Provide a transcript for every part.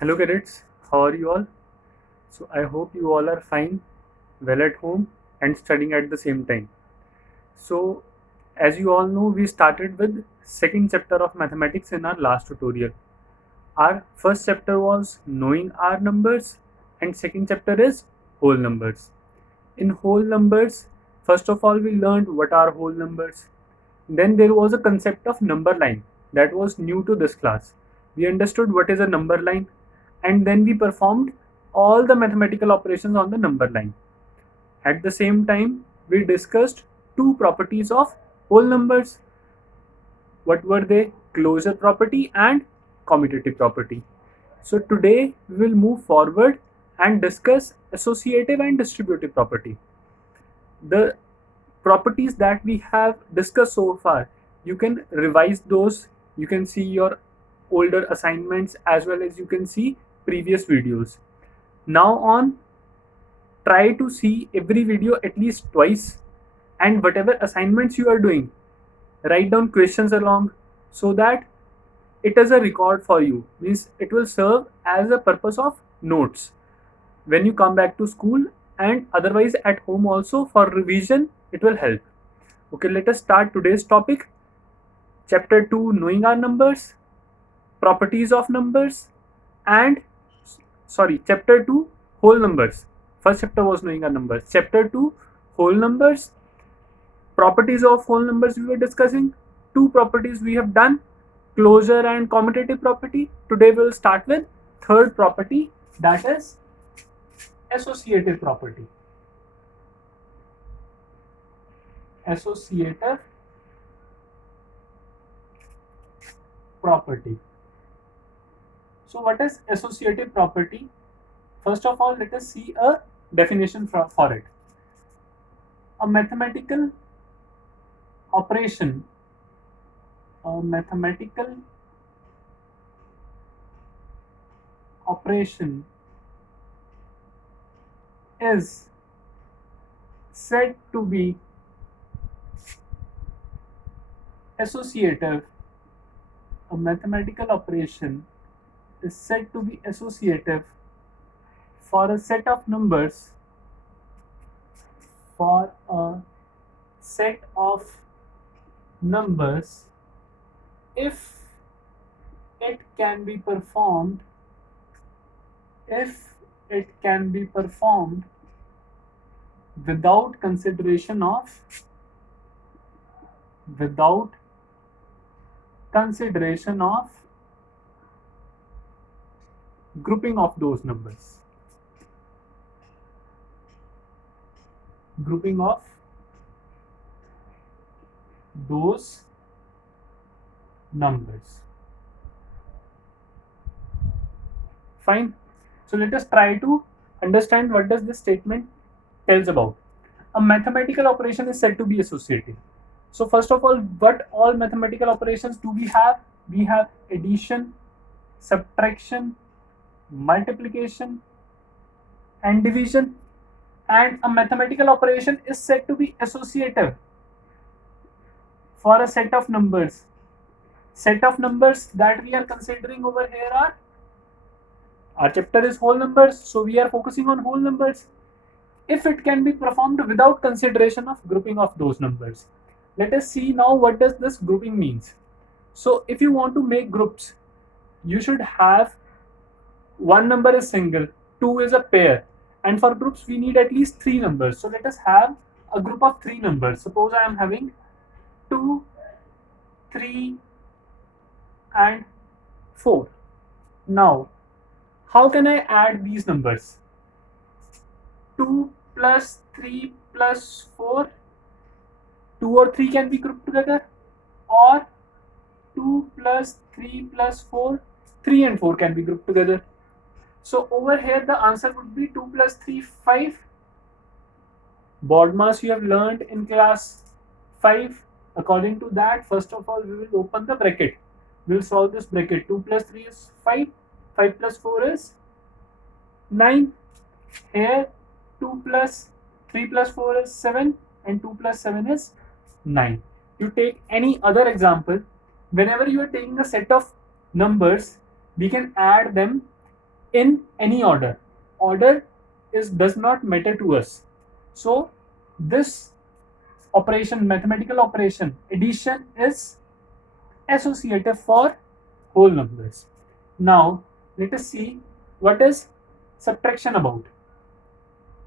Hello cadets, how are you all? So I hope you all are fine, well at home and studying at the same time. So as you all know, we started with second chapter of mathematics in our last tutorial. Our first chapter was knowing our numbers and second chapter is whole numbers. In whole numbers, first of all we learned what are whole numbers. Then there was a concept of number line that was new to this class. We understood what is a number line and then we performed all the mathematical operations on the number line. At the same time, we discussed two properties of whole numbers. What were they? Closure property and commutative property. So today we will move forward and discuss associative and distributive property. The properties that we have discussed so far, you can revise those. You can see your older assignments as well as you can see previous videos. Now on, try to see every video at least twice, and whatever assignments you are doing, write down questions along so that it is a record for you, means it will serve as a purpose of notes when you come back to school, and otherwise at home also for revision it will help. Okay, let us start today's topic. Chapter 2, knowing our numbers, properties of numbers, and chapter 2, whole numbers. First chapter was knowing our numbers. Chapter 2, whole numbers, properties of whole numbers we were discussing. Two properties we have done, closure and commutative property. Today we will start with third property, that is associative property. Associative property. So what is associative property? First of all, let us see a definition for it. A mathematical operation, is said to be associative. A mathematical operation is said to be associative for a set of numbers, if it can be performed without consideration of grouping of those numbers. Fine. So let us try to understand what does this statement tells about. A mathematical operation is said to be associative. So first of all, what all mathematical operations do we have? We have addition, subtraction, multiplication, and division. And a mathematical operation is said to be associative for a set of numbers. Set of numbers that we are considering over here are, our chapter is whole numbers, so we are focusing on whole numbers. If it can be performed without consideration of grouping of those numbers. Let us see now what does this grouping means. So if you want to make groups, you should have one number is single, two is a pair, and for groups we need at least three numbers. So let us have a group of three numbers. Suppose I am having 2, 3, and 4. Now, how can I add these numbers? 2 plus 3 plus 4, 2 or 3 can be grouped together, or 2 plus 3 plus 4, 3 and 4 can be grouped together. So over here the answer would be 2 plus 3, 5. BODMAS you have learned in class 5. According to that, first of all we will open the bracket. We will solve this bracket. 2 plus 3 is 5. 5 plus 4 is 9. Here 2 plus 3 plus 4 is 7 and 2 plus 7 is 9. You take any other example. Whenever you are taking a set of numbers, we can add them in any order. Order does not matter to us. So this operation, mathematical operation, addition, is associative for whole numbers. Now let us see what is subtraction about.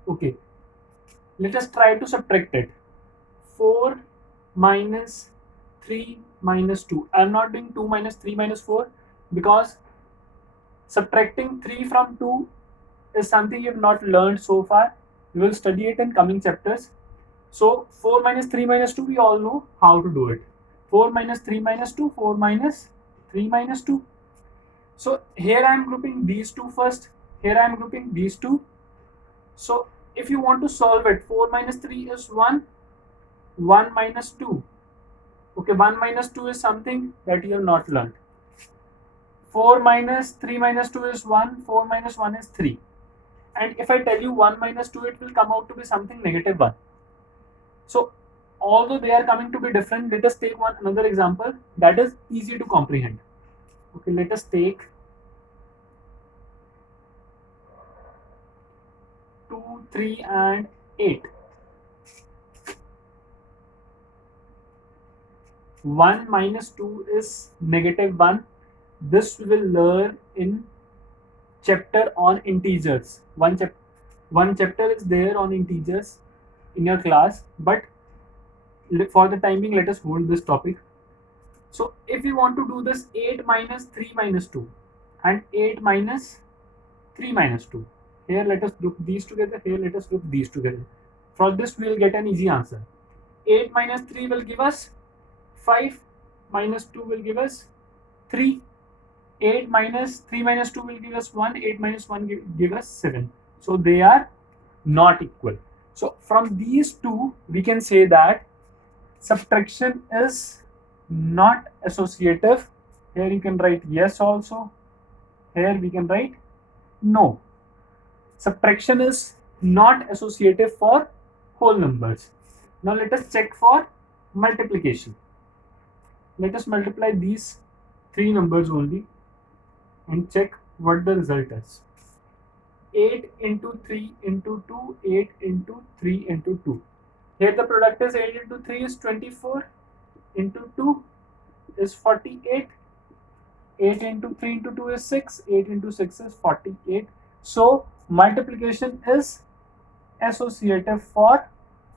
Okay, let us try to subtract it. 4 minus 3 minus 2. I am not doing 2 minus 3 minus 4 because subtracting 3 from 2 is something you have not learned so far. We will study it in coming chapters. So 4 minus 3 minus 2, we all know how to do it. 4 minus 3 minus 2, 4 minus 3 minus 2. So here I am grouping these two first. Here I am grouping these two. So if you want to solve it, 4 minus 3 is 1, 1 minus 2. Okay, 1 minus 2 is something that you have not learned. 4 minus 3 minus 2 is 1, 4 minus 1 is 3. And if I tell you 1 minus 2, it will come out to be something negative 1. So although they are coming to be different, let us take another example that is easy to comprehend. Okay, let us take 2, 3 and 8. 1 minus 2 is negative 1. This we will learn in chapter on integers. One chapter is there on integers in your class, but for the time being, let us hold this topic. So if we want to do this 8 minus 3 minus 2 and 8 minus 3 minus 2, here let us group these together, here let us group these together. For this we will get an easy answer. 8 minus 3 will give us 5, minus 2 will give us 3, 8 minus 3 minus 2 will give us 1, 8 minus 1 give us 7. So they are not equal. So from these two we can say that subtraction is not associative. Here you can write yes also. Here we can write no. Subtraction is not associative for whole numbers. Now let us check for multiplication. Let us multiply these three numbers only and check what the result is. 8 into 3 into 2, 8 into 3 into 2. Here the product is 8 into 3 is 24, into 2 is 48, 8 into 3 into 2 is 6, 8 into 6 is 48. So multiplication is associative for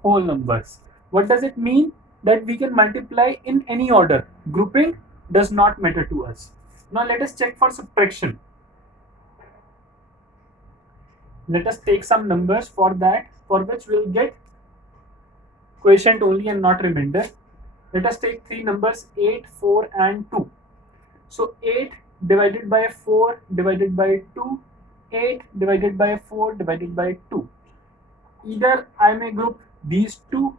whole numbers. What does it mean? That we can multiply in any order. Grouping does not matter to us. Now let us check for subtraction. Let us take some numbers for that, for which we will get quotient only and not remainder. Let us take three numbers 8, 4 and 2. So 8 divided by 4 divided by 2, 8 divided by 4 divided by 2. Either I may group these two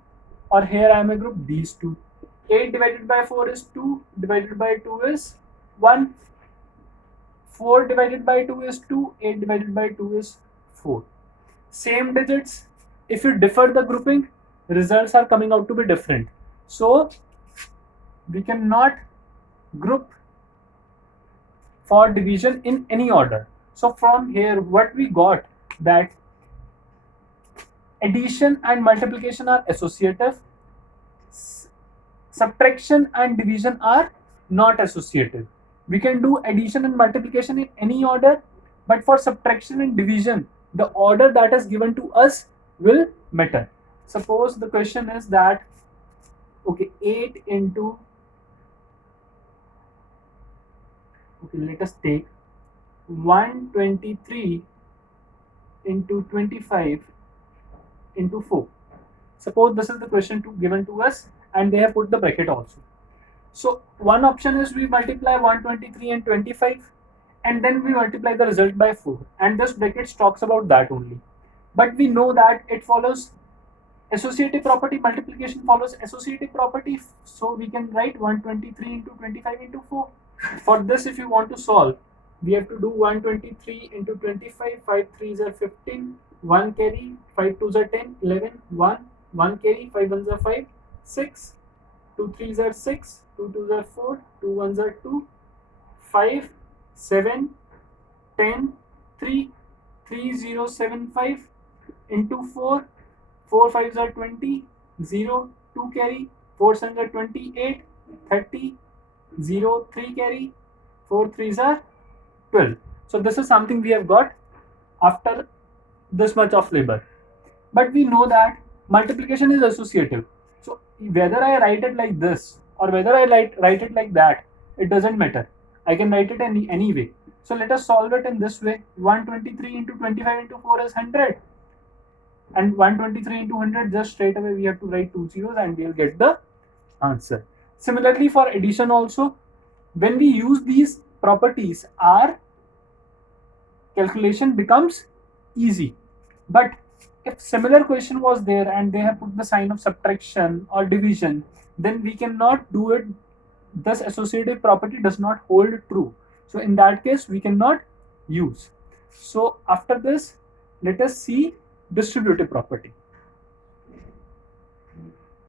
or here I may group these two. 8 divided by 4 is 2, divided by 2 is 1. 4 divided by 2 is 2, 8 divided by 2 is 4. Same digits. If you differ the grouping, results are coming out to be different. So we cannot group for division in any order. So from here what we got, that addition and multiplication are associative, subtraction and division are not associative. We can do addition and multiplication in any order, but for subtraction and division, the order that is given to us will matter. Suppose the question is that, okay, 8 into, okay, let us take 123 into 25 into 4. Suppose this is the question given to us and they have put the bracket also. So one option is we multiply 123 and 25 and then we multiply the result by 4, and this bracket talks about that only. But we know that it follows associative property, multiplication follows associative property, so we can write 123 into 25 into 4. For this, if you want to solve, we have to do 123 into 25, 5 3s are 15, 1 carry, 5 2s are 10, 11, 1 carry, 5 1s are 5, 6, 2 3s are 6, 2 2s are 4, 2 1s are 2, 5, 7, 10, 3, 3075 into 4, 4 5s are 20, 0, 2 carry, 4 7s are 28, 30, 0, 3 carry, 4 3s are 12. So this is something we have got after this much of labor. But we know that multiplication is associative. So whether I write it like this or whether I write it like that, it doesn't matter. I can write it any way. So let us solve it in this way. 123 into 25 into 4 is 100. And 123 into 100, just straight away we have to write 2 zeros and we'll get the answer. Similarly for addition also, when we use these properties, our calculation becomes easy. But if similar question was there and they have put the sign of subtraction or division, then we cannot do it. This associative property does not hold true. So in that case, we cannot use. So after this, let us see distributive property.